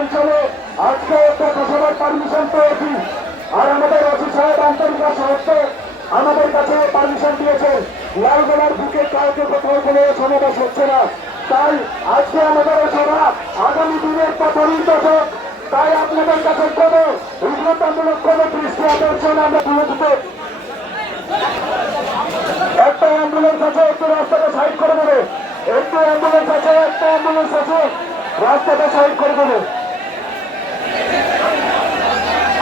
অঞ্চলে আজকে একটা সভার পারমিশন পেয়েছি, আর আমাদের ওসি সাহেব আন্তরিকা সত্ত্বে আমাদের কাছে পারমিশন দিয়েছেন। লালগোলার বুকে কাউকে কোথাও কোনো সমাবেশ হচ্ছে না, তাই আজকে আমাদের সভা আগামী দিনের পথ নির্দেশক। তাই আপনাদের কাছে কোনো উন্নতমূলক কোনো দৃষ্টি আকর্ষণ আমরা তুলে দিতে, একটা অ্যাম্বুলেন্স আছে, একটু রাস্তাটা সাইড করে দেবে। একটু অ্যাম্বুলেন্স আছে, একটা অ্যাম্বুলেন্স আছে, রাস্তাটা সাইড করে দেবে।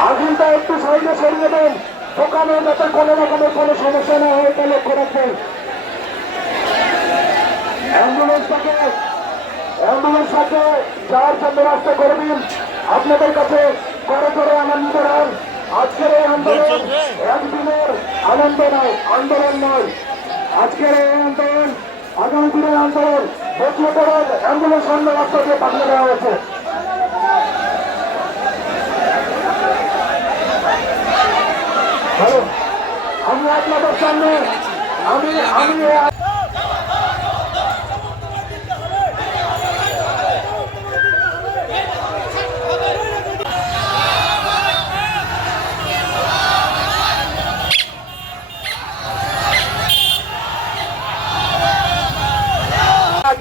আগুনটা একটু সাইডে সরিয়ে দেন, দোকানের যাতে কোনো রকমের কোনো সমস্যা না হয় তা লক্ষ্য রাখবেন। অ্যাম্বুলেন্সটাকে যাওয়ার জন্য রাস্তা করে দিন। আপনাদের কাছে করে করে আমার নিবেদন, আজকের এই আন্দোলন একদিনের আনন্দ নয়, আন্দোলন নয়। আজকের এই আন্দোলন আগামী দিনের আন্দোলন। বদলে করে অ্যাম্বুলেন্স অন্য রাস্তা দিয়ে পাঠিয়ে দেওয়া হয়েছে। হ্যালো, আমি আপনাদের সামনে আমি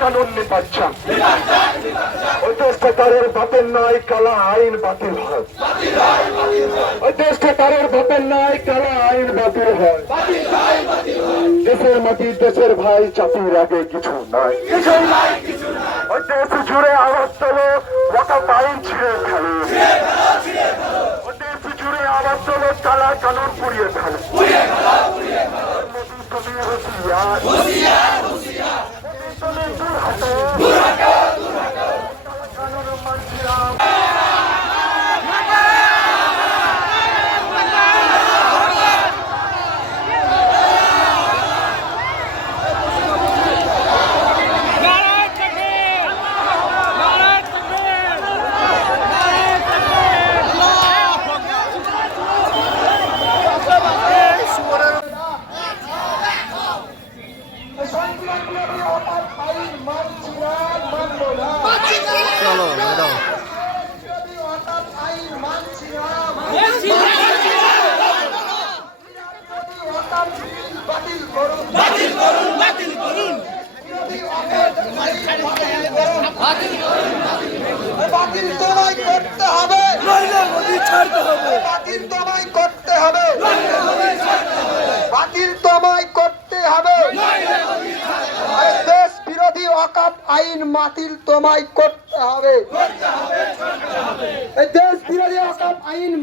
কানুন নিপাচ্ছা, ওই দেশটা কারোর বাপের নয়, কালা আইন বাতিল হয়। ওই দেশটা কারোর বাপের নয়, কালা আইন বাতিল হয়। দেশের মাটি, দেশের ভাই, জাতির আগে কিছু নাই। ওই দেশ জুড়ে আওয়াজ তোলো, ওয়াকাফ আইন ছিঁড়ে ফেলো। ওই দেশ জুড়ে আওয়াজ তোলো, কালা কানুন পুড়িয়ে ফেলো। তুমি হুঁশিয়ার, তুমি দূর হাঁটো। কানুন মানছিলাম। চলো ম্যাডাম বাতিল করুন, বাতিল করুন, বাতিল করুন, বাতিল তোমায় করতে হবে, ছাড়তে হবে, বাতিল তোমায় করতে হবে, বাতিল তোমায় করতে হবে। দেশ বিরোধী ওয়াকফ আইন বাতিল তোমায় করতে হবে। দেশ বিরোধী ওয়াকফ আইন